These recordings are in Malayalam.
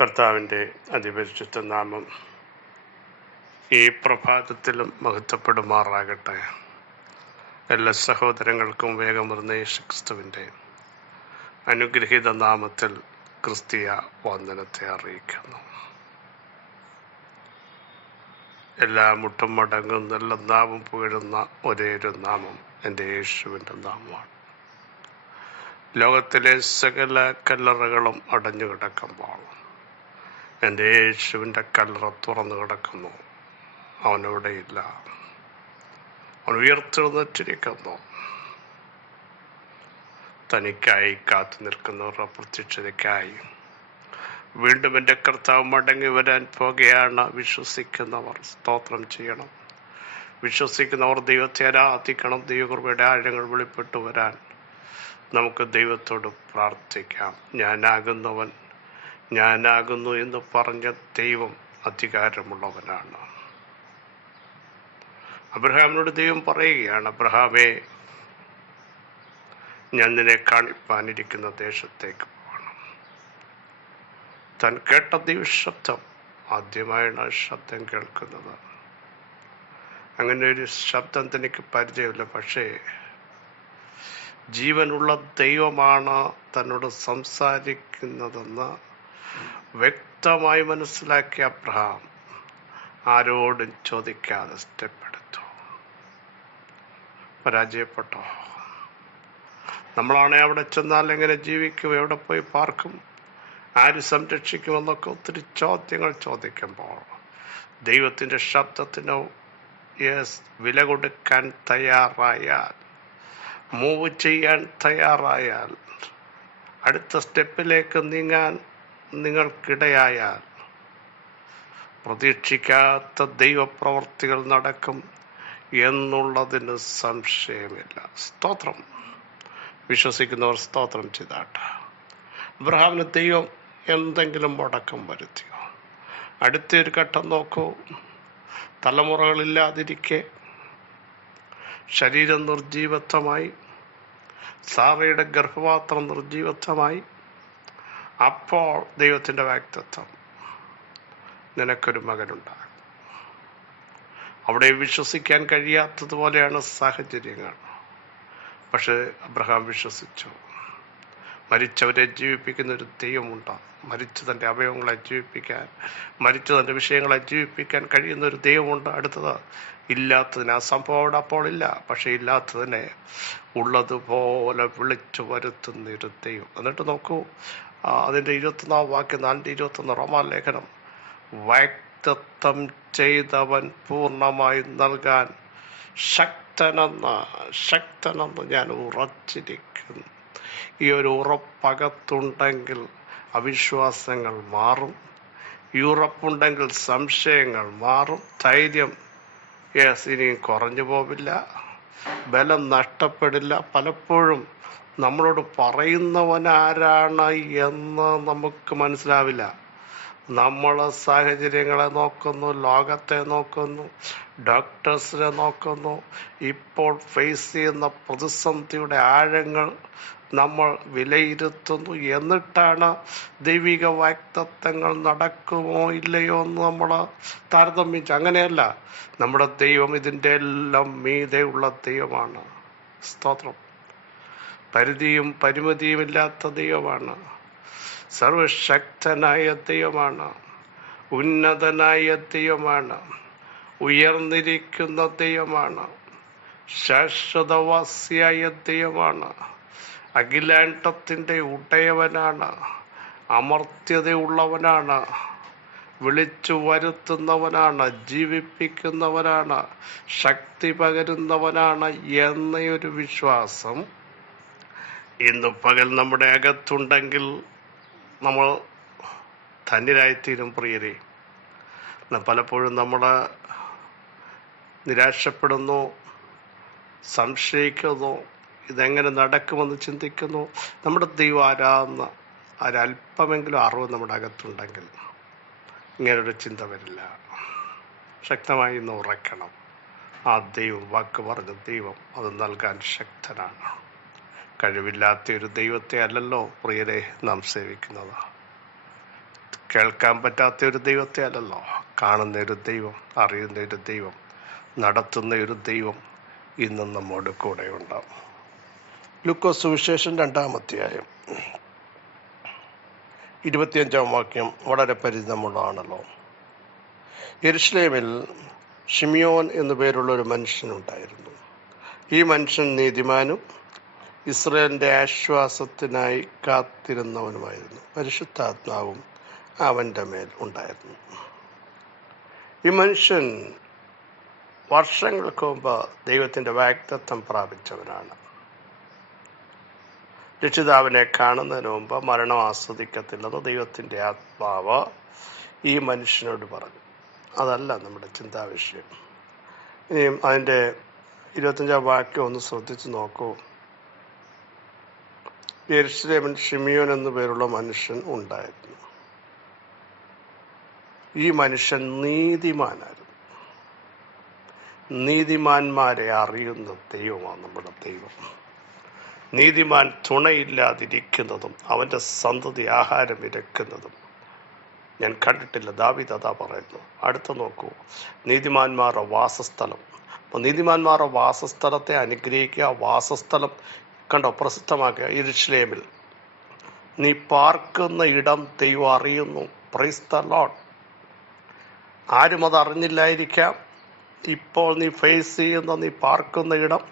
കർത്താവിൻ്റെ അതിപരിശുദ്ധ നാമം ഈ പ്രഭാതത്തിലും മഹത്വപ്പെടുമാറാകട്ടെ. എല്ലാ സഹോദരങ്ങൾക്കും വേഗമുറന്ന യേശുക്രിസ്തുവിൻ്റെ അനുഗ്രഹീത നാമത്തിൽ ക്രിസ്തീയ വന്ദനത്തെ അറിയിക്കുന്നു. എല്ലാ മുട്ടും മടങ്ങുന്ന എല്ലാ നാമം പുകഴുന്ന ഒരേയൊരു നാമം എൻ്റെ യേശുവിൻ്റെ നാമമാണ്. ലോകത്തിലെ സകല കല്ലറകളും അടഞ്ഞു കിടക്കുമ്പോൾ എൻ്റെ യേശുവിൻ്റെ കല്ലറ തുറന്നു കിടക്കുന്നു. അവനവിടെയില്ല, അവൻ ഉയർത്തെഴുന്നേറ്റിരിക്കുന്നു. തനിക്കായി കാത്തു നിൽക്കുന്നവരുടെ പ്രത്യക്ഷതയ്ക്കായി വീണ്ടും എൻ്റെ കർത്താവ് മടങ്ങി വരാൻ പോകുകയാണ്. വിശ്വസിക്കുന്നവർ സ്തോത്രം ചെയ്യണം. വിശ്വസിക്കുന്നവർ ദൈവത്തെ ആരാധിക്കണം. ദൈവകൃപയുടെ ആഴങ്ങൾ വെളിപ്പെട്ടു വരാൻ നമുക്ക് ദൈവത്തോട് പ്രാർത്ഥിക്കാം. ഞാനാകുന്നു എന്ന് പറഞ്ഞ ദൈവം അധികാരമുള്ളവനാണ്. അബ്രഹാമിനോട് ദൈവം പറയുകയാണ്, അബ്രഹാമേ, ഞാൻ നിന്നെ കാണിപ്പാനിരിക്കുന്ന ദേശത്തേക്ക് പോകണം. താൻ കേട്ട ദൈവശബ്ദം, ആദ്യമായാണ് ശബ്ദം കേൾക്കുന്നത്. അങ്ങനെ ഒരു ശബ്ദം തനിക്ക് പരിചയമില്ല. പക്ഷേ ജീവനുള്ള ദൈവമാണ് തന്നോട് സംസാരിക്കുന്നതെന്ന് വ്യക്തമായി മനസ്സിലാക്കിയ അബ്രഹാം ആരോടും ചോദിക്കാതെ സ്റ്റെപ്പ് എടുത്തു. പരാജയപ്പെട്ടോ? നമ്മളാണെ അവിടെ ചെന്നാൽ എങ്ങനെ ജീവിക്കും, എവിടെ പോയി പാർക്കും, ആര് സംരക്ഷിക്കുമെന്നൊക്കെ ഒത്തിരി ചോദ്യങ്ങൾ ചോദിക്കുമ്പോൾ ദൈവത്തിൻ്റെ ശബ്ദത്തിന് വില കൊടുക്കാൻ തയ്യാറായാൽ, മൂവ് ചെയ്യാൻ തയ്യാറായാൽ, അടുത്ത സ്റ്റെപ്പിലേക്ക് നീങ്ങാൻ നിങ്ങൾക്കിടയായാൽ പ്രതീക്ഷിക്കാത്ത ദൈവപ്രവർത്തികൾ നടക്കും എന്നുള്ളതിന് സംശയമില്ല. സ്തോത്രം. വിശ്വസിക്കുന്നവർ സ്തോത്രം ചെയ്താട്ടെ. അബ്രഹാമിന് ദൈവം എന്തെങ്കിലും മുടക്കം വരുത്തിയോ? അടുത്തൊരു ഘട്ടം നോക്കൂ. തലമുറകളില്ലാതിരിക്കെ ശരീരം നിർജീവത്വമായി, സാറയുടെ ഗർഭപാത്രം നിർജീവത്വമായി. അപ്പോൾ ദൈവത്തിൻ്റെ വാഗ്ദത്തം, നിനക്കൊരു മകനുണ്ടാകും. അവിടെ വിശ്വസിക്കാൻ കഴിയാത്തതുപോലെയാണ് സാഹചര്യങ്ങൾ. പക്ഷെ അബ്രഹാം വിശ്വസിച്ചു. മരിച്ചവരെ ജീവിപ്പിക്കുന്ന ഒരു ദൈവമുണ്ട്. മരിച്ചു തൻ്റെ അവയവങ്ങളെ ജീവിപ്പിക്കാൻ, മരിച്ചു തൻ്റെ വിഷയങ്ങളെ ജീവിപ്പിക്കാൻ കഴിയുന്ന ഒരു ദൈവമുണ്ട്. അടുത്തത്, ഇല്ലാത്തതിന്, ആ സംഭവം അവിടെ അപ്പോൾ ഇല്ല, പക്ഷെ ഇല്ലാത്തതിനെ ഉള്ളതുപോലെ വിളിച്ചു വരുത്തുന്ന ഒരു ദൈവം. എന്നിട്ട് നോക്കൂ, അതിൻ്റെ 21 വാക്യം, 4:21 റോമാലേഖനം, വാഗ്ദത്തം ചെയ്തവൻ പൂർണ്ണമായി നൽകാൻ ശക്തനെന്ന് ഞാൻ ഉറച്ചിരിക്കുന്നു. ഈ ഒരു ഉറപ്പകത്തുണ്ടെങ്കിൽ അവിശ്വാസങ്ങൾ മാറും. ഈ ഉറപ്പുണ്ടെങ്കിൽ സംശയങ്ങൾ മാറും. ധൈര്യം ഇനിയും കുറഞ്ഞു പോവില്ല, ബലം നഷ്ടപ്പെടില്ല. പലപ്പോഴും നമ്മളോട് പറയുന്നവൻ ആരാണ് എന്ന് നമുക്ക് മനസ്സിലാവില്ല. നമ്മൾ സാഹചര്യങ്ങളെ നോക്കുന്നു, ലോകത്തെ നോക്കുന്നു, ഡോക്ടേഴ്സിനെ നോക്കുന്നു, ഇപ്പോൾ ഫേസ് ചെയ്യുന്ന പ്രതിസന്ധിയുടെ ആഴങ്ങൾ നമ്മൾ വിലയിരുത്തുന്നു. എന്നിട്ടാണ് ദൈവിക വാഗ്ദത്തങ്ങൾ നടക്കുമോ ഇല്ലയോ എന്ന് നമ്മൾ താരതമ്യം. അങ്ങനെയല്ല. നമ്മുടെ ദൈവം ഇതിൻ്റെ എല്ലാം മീതെയുള്ള ദൈവമാണ്. സ്തോത്രം. പരിധിയും പരിമിതിയും ഇല്ലാത്ത ദൈവമാണ്. സർവശക്തനായ ദൈവമാണ്. ഉന്നതനായ ദൈവമാണ്. ഉയർന്നിരിക്കുന്ന ദൈവമാണ്. ശാശ്വതവാസിയായ ദൈവമാണ്. അഖിലാണ്ടത്തിൻ്റെ ഉടയവനാണ്. അമർത്യതയുള്ളവനാണ്. വിളിച്ചു വരുത്തുന്നവനാണ്. ജീവിപ്പിക്കുന്നവനാണ്. ശക്തി പകരുന്നവനാണ് എന്നൊരു വിശ്വാസം ഇന്ന് പകൽ നമ്മുടെ അകത്തുണ്ടെങ്കിൽ നമ്മൾ ധന്യരായിത്തീരും. പ്രിയരെ, പലപ്പോഴും നമ്മൾ നിരാശപ്പെടുന്നു, സംശയിക്കുന്നു, ഇതെങ്ങനെ നടക്കുമെന്ന് ചിന്തിക്കുന്നു. നമ്മുടെ ദൈവം ആരാന്ന് ഒരല്പമെങ്കിലും അറിവ് നമ്മുടെ അകത്തുണ്ടെങ്കിൽ ഇങ്ങനൊരു ചിന്ത വരില്ല. ശക്തമായി ഇന്ന് ഉറക്കണം. ആ ദൈവം, വാക്ക് പറഞ്ഞ ദൈവം, അത് നൽകാൻ ശക്തനാണ്. കഴിവില്ലാത്ത ഒരു ദൈവത്തെ അല്ലല്ലോ പ്രിയരെ നാം സേവിക്കുന്നത്. കേൾക്കാൻ പറ്റാത്ത ഒരു ദൈവത്തെ അല്ലല്ലോ, കാണുന്ന ഒരു ദൈവം, അറിയുന്ന ഒരു ദൈവം, നടത്തുന്ന ഒരു ദൈവം ഇന്നും നമ്മോട് കൂടെ ഉണ്ടാവും. ലൂക്കോസ് സുവിശേഷം 2-ാം അധ്യായം 25-ാം വാക്യം വളരെ പരിചിതമുള്ളതാണല്ലോ. യെരുശലേമിൽ ഷിമിയോൻ എന്നു പേരുള്ള ഒരു മനുഷ്യനുണ്ടായിരുന്നു. ഈ മനുഷ്യൻ നീതിമാനും ഇസ്രായേലിൻ്റെ ആശ്വാസത്തിനായി കാത്തിരുന്നവനുമായിരുന്നു. പരിശുദ്ധാത്മാവും അവൻ്റെ മേൽ ഉണ്ടായിരുന്നു. ഈ മനുഷ്യൻ വർഷങ്ങൾക്ക് മുമ്പ് ദൈവത്തിൻ്റെ വാഗ്ദത്തം പ്രാപിച്ചവനാണ്. രക്ഷിതാവിനെ കാണുന്നതിന് മുമ്പ് മരണം ആസ്വദിക്കത്തില്ലെന്ന് ദൈവത്തിൻ്റെ ആത്മാവ് ഈ മനുഷ്യനോട് പറഞ്ഞു. അതല്ല നമ്മുടെ ചിന്താവിഷയം. ഇനിയും അതിൻ്റെ 25-ാം വാക്യം ഒന്ന് ശ്രദ്ധിച്ച് നോക്കൂ. യെരുശലേമിൽ ഷിമിയോൻ എന്നു പേരുള്ള മനുഷ്യൻ ഉണ്ടായിരുന്നു. ഈ മനുഷ്യൻ നീതിമാനായിരുന്നു. നീതിമാന്മാരെ അറിയുന്ന ദൈവമാണ് നമ്മുടെ ദൈവം. നീതിമാൻ തുണയില്ലാതിരിക്കുന്നതും അവൻ്റെ സന്തതി ആഹാരം ഇരക്കുന്നതും ഞാൻ കണ്ടിട്ടില്ല. ദാവീദ് അതാ പറയുന്നു. അടുത്ത നോക്കൂ, നീതിമാന്മാരുടെ വാസസ്ഥലം. അപ്പോൾ നീതിമാന്മാരുടെ വാസസ്ഥലത്തെ അനുഗ്രഹിക്കുക. വാസസ്ഥലം കണ്ടോ, പ്രസിദ്ധമാക്കുക. യെരുശലേമിൽ നീ പാർക്കുന്ന ഇടം ദൈവം അറിയുന്നു. Price the Lord. ആരും അത് അറിഞ്ഞില്ലായിരിക്കാം. ഇപ്പോൾ നീ ഫേസ് ചെയ്യുന്ന, നീ പാർക്കുന്ന ഇടം,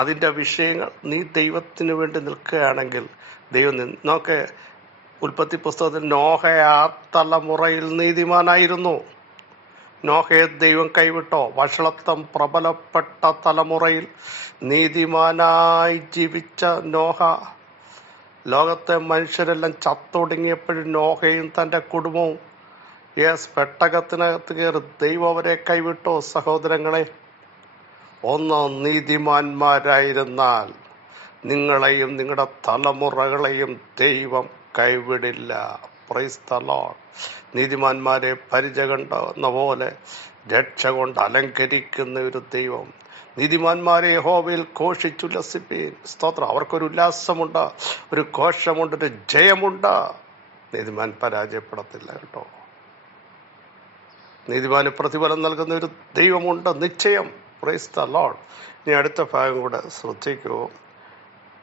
അതിൻ്റെ വിഷയങ്ങൾ, നീ ദൈവത്തിന് വേണ്ടി നിൽക്കുകയാണെങ്കിൽ ദൈവം നോക്കെ. ഉൽപ്പത്തി പുസ്തകത്തിൽ നോഹ ആ തലമുറയിൽ നീതിമാനായിരുന്നു. നോഹയെ ദൈവം കൈവിട്ടോ? വഷളത്വം പ്രബലപ്പെട്ട തലമുറയിൽ നീതിമാനായി ജീവിച്ച നോഹ, ലോകത്തെ മനുഷ്യരെല്ലാം ചത്തൊടുങ്ങിയപ്പോഴും നോഹയും തൻ്റെ കുടുംബവും പെട്ടകത്തിനകത്ത് കയറി ദൈവം അവരെ കൈവിട്ടോ? സഹോദരങ്ങളെ, ഒന്ന് നീതിമാന്മാരായിരുന്നാൽ നിങ്ങളെയും നിങ്ങളുടെ തലമുറകളെയും ദൈവം കൈവിടില്ല. Praise the Lord. നീതിമാന്മാരെ പരിച കണ്ടെന്ന പോലെ രക്ഷ കൊണ്ട് അലങ്കരിക്കുന്ന ഒരു ദൈവം. നീതിമാന്മാരെ യഹോവയിൽ ഘോഷിച്ചുല്ലസിപ്പീൻ. സ്തോത്രം. അവർക്കൊരു ഉല്ലാസമുണ്ട്, ഒരു ഘോഷമുണ്ട്, ഒരു ജയമുണ്ട്. നീതിമാൻ പരാജയപ്പെടത്തില്ല കേട്ടോ. നീതിമാന് പ്രതിഫലം നൽകുന്ന ഒരു ദൈവമുണ്ട്, നിശ്ചയം. Price the Lord. ഇനി അടുത്ത ഭാഗം കൂടെ ശ്രദ്ധിക്കൂ.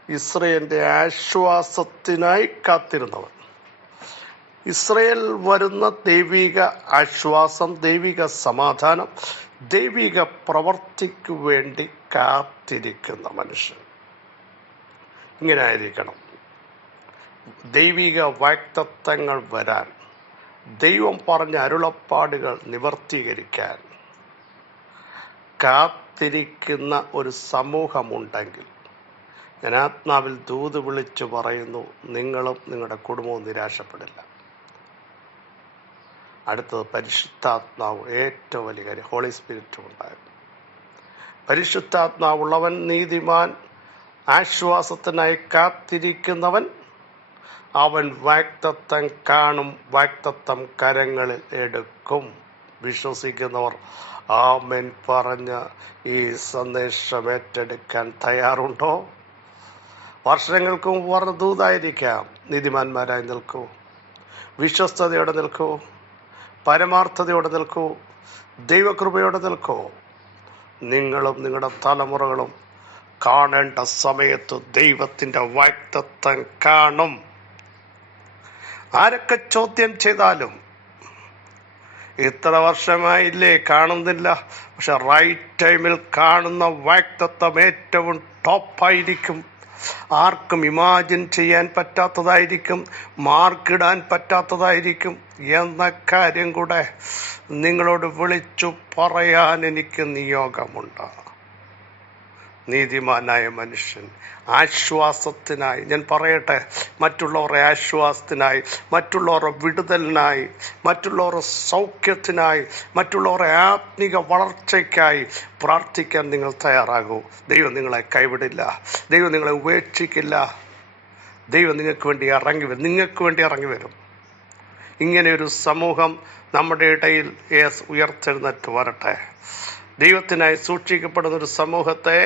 ഇസ്രായേലിൻ്റെ ആശ്വാസത്തിനായി കാത്തിരുന്നവൻ. ഇസ്രായേൽ വരുന്ന ദൈവിക ആശ്വാസം, ദൈവിക സമാധാനം, ദൈവിക പ്രവർത്തിക്ക് വേണ്ടി കാത്തിരിക്കുന്ന മനുഷ്യൻ ഇങ്ങനെ ആയിരിക്കണം. ദൈവിക വാഗ്ദത്തങ്ങൾ വരാൻ, ദൈവം പറഞ്ഞ അരുളപ്പാടുകൾ നിവർത്തീകരിക്കാൻ കാത്തിരിക്കുന്ന ഒരു സമൂഹമുണ്ടെങ്കിൽ, ഞാൻ ആത്മാവിൽ ദൂത് വിളിച്ചു പറയുന്നു, നിങ്ങളും നിങ്ങളുടെ കുടുംബവും നിരാശപ്പെടില്ല. അടുത്തത് പരിശുദ്ധാത്മാവ്. ഏറ്റവും വലിയ കാര്യം, ഹോളി സ്പിരിറ്റും ഉണ്ടായിരുന്നു. പരിശുദ്ധാത്മാവുള്ളവൻ നീതിമാൻ, ആശ്വാസത്തിനായി കാത്തിരിക്കുന്നവൻ. അവൻ വാഗ്ദത്തം കാണും, വാഗ്ദത്തം കരങ്ങളിൽ എടുക്കും. വിശ്വസിക്കുന്നവർ ആമേൻ പറഞ്ഞ ഈ സന്ദേശം ഏറ്റെടുക്കാൻ തയ്യാറുണ്ടോ? വർഷങ്ങൾക്ക് മുമ്പ് പറഞ്ഞ ദൂതായിരിക്കാം. നീതിമാന്മാരായി നിൽക്കൂ, വിശ്വസ്തയോടെ നിൽക്കൂ, പരമാർത്ഥതയോടെ നിൽക്കൂ, ദൈവകൃപയോടെ നിൽക്കൂ. നിങ്ങളും നിങ്ങളുടെ തലമുറകളും കാണേണ്ട സമയത്ത് ദൈവത്തിൻ്റെ വാഗ്ദത്തം കാണും. ആരൊക്കെ ചോദ്യം ചെയ്താലും, ഇത്ര വർഷമായില്ലേ കാണുന്നില്ല, പക്ഷെ റൈറ്റ് ടൈമിൽ കാണുന്ന വാഗ്ദത്തം ഏറ്റവും ടോപ്പായിരിക്കും. ആർക്കും ഇമാജിൻ ചെയ്യാൻ പറ്റാത്തതായിരിക്കും, മാർക്കിടാൻ പറ്റാത്തതായിരിക്കും എന്ന കാര്യം കൂടെ നിങ്ങളോട് വിളിച്ചു പറയാൻ എനിക്ക് നിയോഗമുണ്ട്. നീതിമാനായ മനുഷ്യൻ ആശ്വാസത്തിനായി, ഞാൻ പറയട്ടെ, മറ്റുള്ളവരുടെ ആശ്വാസത്തിനായി, മറ്റുള്ളവരുടെ വിടുതലിനായി, മറ്റുള്ളവരുടെ സൗഖ്യത്തിനായി, മറ്റുള്ളവരുടെ ആത്മിക വളർച്ചയ്ക്കായി പ്രാർത്ഥിക്കാൻ നിങ്ങൾ തയ്യാറാകൂ. ദൈവം നിങ്ങളെ കൈവിടില്ല, ദൈവം നിങ്ങളെ ഉപേക്ഷിക്കില്ല. ദൈവം നിങ്ങൾക്ക് വേണ്ടി ഇറങ്ങി വരും. ഇങ്ങനെയൊരു സമൂഹം നമ്മുടെ ഇടയിൽ ഉയർത്തെഴുന്നേറ്റ് വരട്ടെ. ദൈവത്തിനായി സൂക്ഷിക്കപ്പെടുന്ന ഒരു സമൂഹത്തെ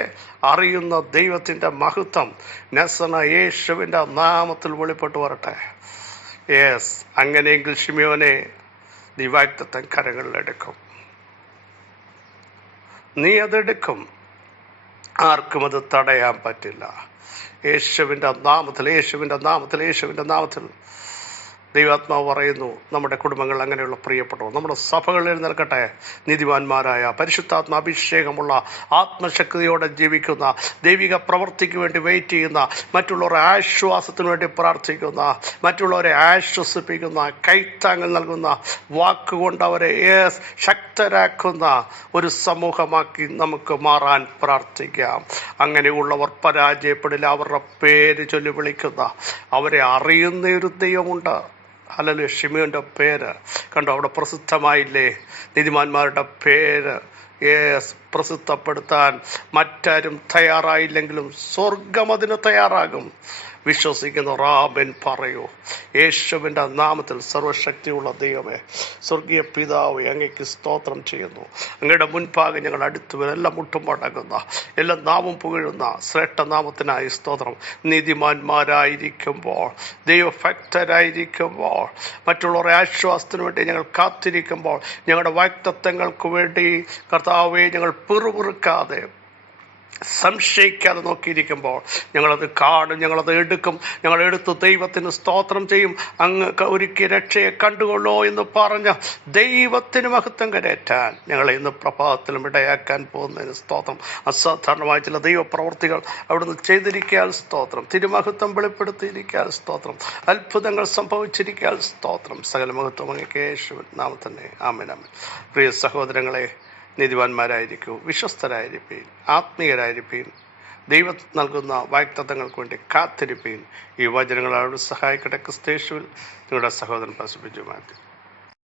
അറിയുന്ന ദൈവത്തിൻ്റെ മഹത്വം നസറേനായ യേശുവിൻ്റെ നാമത്തിൽ വെളിപ്പെട്ടു വരട്ടെ. യെസ്, അങ്ങനെയെങ്കിൽ ശിമിയോനെ, നീ വാഗ്ദത്തം കരങ്ങളിലെടുക്കും. നീ അതെടുക്കും. ആർക്കും അത് തടയാൻ പറ്റില്ല. യേശുവിൻ്റെ നാമത്തിൽ, യേശുവിൻ്റെ നാമത്തിൽ, യേശുവിൻ്റെ നാമത്തിൽ ദൈവാത്മാവ് പറയുന്നു, നമ്മുടെ കുടുംബങ്ങൾ അങ്ങനെയുള്ള പ്രിയപ്പെട്ടവർ, നമ്മുടെ സഭകളിൽ എഴുന്നേൽക്കട്ടെ. നീതിമാന്മാരായ പരിശുദ്ധാത്മ അഭിഷേകമുള്ള ആത്മശക്തിയോടെ ജീവിക്കുന്ന, ദൈവിക പ്രവൃത്തിക്ക് വേണ്ടി വെയിറ്റ് ചെയ്യുന്ന, മറ്റുള്ളവരുടെ ആശ്വാസത്തിന് വേണ്ടി പ്രാർത്ഥിക്കുന്ന, മറ്റുള്ളവരെ ആശ്വസിപ്പിക്കുന്ന, കൈത്താങ്ങൽ നൽകുന്ന, വാക്കുകൊണ്ട് അവരെ ശക്തരാക്കുന്ന ഒരു സമൂഹമാക്കി നമുക്ക് മാറാൻ പ്രാർത്ഥിക്കാം. അങ്ങനെയുള്ളവർ പരാജയപ്പെടില്ല. അവരുടെ പേര് ചൊല്ലി വിളിക്കുന്ന, അവരെ അറിയുന്ന ഒരു ദൈവമുണ്ട്. ഹല്ലേലൂയ. ശിമിയോൻ്റെ പേര് കണ്ടോ, അവിടെ പ്രസിദ്ധമായില്ലേ? നീതിമാന്മാരുടെ പേര് പ്രസിദ്ധപ്പെടുത്താൻ മറ്റാരും തയ്യാറായില്ലെങ്കിലും സ്വർഗം അതിന് തയ്യാറാകും. വിശ്വസിക്കുന്ന റാബൻ പറയൂ, യേശുവിൻ്റെ നാമത്തിൽ സർവശക്തിയുള്ള ദൈവമേ, സ്വർഗീയ പിതാവേ, അങ്ങേക്ക് സ്തോത്രം ചെയ്യുന്നു. അങ്ങയുടെ മുൻപാകെ ഞങ്ങൾ അടുത്തുവരും, എല്ലാം മുട്ടുമടങ്ങുന്ന, എല്ലാം നാമം പുകഴുന്ന ശ്രേഷ്ഠനാമത്തിനായി സ്തോത്രം. നീതിമാന്മാരായിരിക്കുമ്പോൾ, ദൈവഭക്തരായിരിക്കുമ്പോൾ, മറ്റുള്ളവരുടെ ആശ്വാസത്തിന് വേണ്ടി ഞങ്ങൾ കാത്തിരിക്കുമ്പോൾ, ഞങ്ങളുടെ വാഗ്ദത്തങ്ങൾക്ക് വേണ്ടി കർത്താവേ ഞങ്ങൾ പിറുപിറുക്കാതെ സംശയിക്കാതെ നോക്കിയിരിക്കുമ്പോൾ ഞങ്ങളത് കാണും, ഞങ്ങളത് എടുക്കും, ഞങ്ങളെടുത്ത് ദൈവത്തിന് സ്തോത്രം ചെയ്യും. അങ്ങ് ഒരുക്കിയ രക്ഷയെ കണ്ടുകൊള്ളോ എന്ന് പറഞ്ഞ് ദൈവത്തിന് മഹത്വം കരേറ്റാൻ ഞങ്ങളെ ഇന്ന് പ്രഭാതത്തിലും ഇടയാക്കാൻ പോകുന്നതിന് സ്തോത്രം. അസാധാരണമായ ചില ദൈവപ്രവർത്തികൾ അവിടുന്ന് ചെയ്തിരിക്കാൻ സ്തോത്രം. തിരുമഹത്വം വെളിപ്പെടുത്തിയിരിക്കാൻ സ്തോത്രം. അത്ഭുതങ്ങൾ സംഭവിച്ചിരിക്കാൻ സ്തോത്രം. സകല മഹത്വം അങ്ങേക്ക് യേശുവിൻ നാമത്തിൽ ആമേൻ. ആമേൻ. പ്രിയ സഹോദരങ്ങളെ, നീതിവാന്മാരായിരിക്കൂ, വിശ്വസ്തരായിരിപ്പീൻ, ആത്മീയരായിരിപ്പീൻ, ദൈവം നൽകുന്ന വാഗ്ദത്തങ്ങൾക്ക് വേണ്ടി കാത്തിരിപ്പീൻ. ഈ വചനങ്ങൾ അവരുടെ സഹായിക്കട്ടെ. ക്രിസ്തയേശുവിൽ നിങ്ങളുടെ സഹോദരൻ പാസ്റ്റർ ബിജു മാത്യു.